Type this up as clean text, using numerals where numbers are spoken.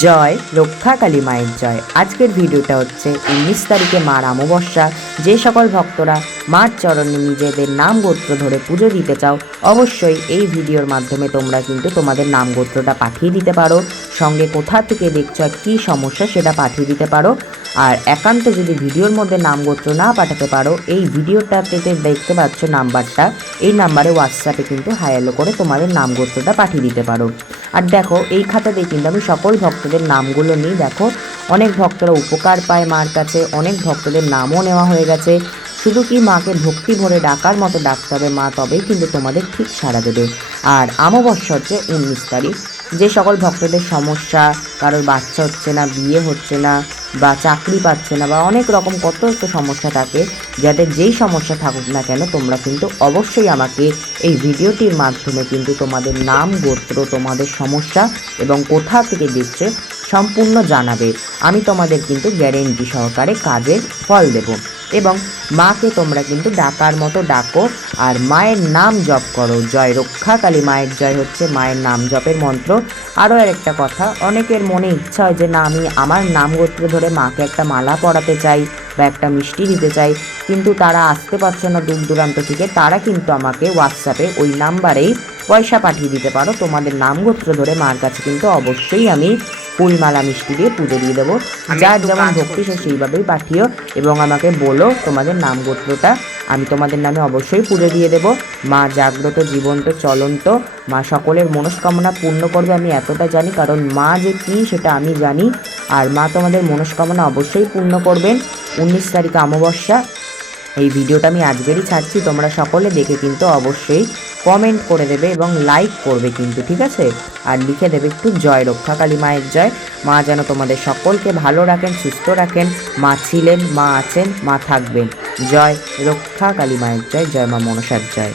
জয় রক্ষা কালী মায়ের জয়। আজকের ভিডিওটা হচ্ছে 19 তারিখে মার অমাবস্যা। যে সকল ভক্তরা মার চরণে নিজেদের নাম গোত্র ধরে পুজো দিতে চাও, অবশ্যই এই ভিডিওর মাধ্যমে তোমরা কিন্তু তোমাদের নাম গোত্রটা পাঠিয়ে দিতে পারো। সঙ্গে কোথা থেকে দেখছো আর কী সমস্যা সেটা পাঠিয়ে দিতে পারো। আর একান্ত যদি ভিডিওর মধ্যে নাম গোত্র না পাঠাতে পারো, এই ভিডিওটাতে দেখতে পাচ্ছ নাম্বারটা, এই নাম্বারে হোয়াটসঅ্যাপে কিন্তু হায়ালো করে তোমাদের নাম গোত্রটা পাঠিয়ে দিতে পারো। আর দেখো এই খাতাতে কিন্তু আমি সকল ভক্তদের নামগুলো নিই। দেখো অনেক ভক্তরা উপকার পায় মার কাছে, অনেক ভক্তদের নামও নেওয়া হয়ে গেছে। শুধু কি মাকে ভক্তি ভরে ডাকার মতো ডাকতে হবে, মা তবেই কিন্তু তোমাদের ঠিক সাড়া দেবে। আর অমাবস্যা হচ্ছে 19 তারিখ। যে সকল ভক্তদের সমস্যা, কারোর বাচ্চা হচ্ছে না, বিয়ে হচ্ছে না, বা চাকরি পাচ্ছে না, বা অনেক রকম কত একটা সমস্যা থাকে, যাদের যেই সমস্যা থাকুক না কেন, তোমরা কিন্তু অবশ্যই আমাকে এই ভিডিওটির মাধ্যমে কিন্তু তোমাদের নাম গোত্র, তোমাদের সমস্যা এবং কোথা থেকে দিচ্ছে সম্পূর্ণ জানাবে। আমি তোমাদের কিন্তু গ্যারেন্টি সহকারে কাজের ফল দেব। এবং মাকে তোমরা কিন্তু ডাকার মতো ডাকো আর মায়ের নাম জপ করো। জয় রক্ষা কালী মায়ের জয় হচ্ছে মায়ের নাম জপের মন্ত্র। আরও একটা কথা, অনেকের মনে ইচ্ছা হয় যে না, আমি আমার নাম গোত্র ধরে মাকে একটা মালা পরাতে চাই বা একটা মিষ্টি দিতে চাই, কিন্তু তারা আসতে পারছে না দূর দূরান্ত থেকে। তারা কিন্তু আমাকে হোয়াটসঅ্যাপে ওই নাম্বারেই পয়সা পাঠিয়ে দিতে পারো। তোমাদের নাম গোত্র ধরে মার কাছে কিন্তু অবশ্যই আমি ফুল মালা মিষ্টি দিয়ে পুজো দিয়ে দেবো। যার যেমন ভক্তি সে সেইভাবেই পাঠিও এবং আমাকে বলো তোমাদের নাম গোত্রটা, আমি তোমাদের নামে অবশ্যই পুজো দিয়ে দেব। মা জাগ্রত, জীবন্ত, চলন্ত, মা সকলের মনস্কামনা পূর্ণ করবে, আমি এতটা জানি। কারণ মা যে কী সেটা আমি জানি। আর মা তোমাদের মনস্কামনা অবশ্যই পূর্ণ করবেন। 19 তারিখে অমাবস্যা। এই ভিডিওটা আমি আজকেরই ছাড়ছি, তোমরা সকলে দেখে কিন্তু অবশ্যই কমেন্ট করে দেবে এবং লাইক করবে কিন্তু, ঠিক আছে? আর লিখে দেবে একটু জয় রক্ষা কালী মায়ের জয়। মা যেন তোমাদের সকলকে ভালো রাখেন, সুস্থ রাখেন। মা ছিলেন, মা আছেন, মা থাকবেন। জয় রক্ষা কালী মায়ের জয়। জয় মা মনসার জয়।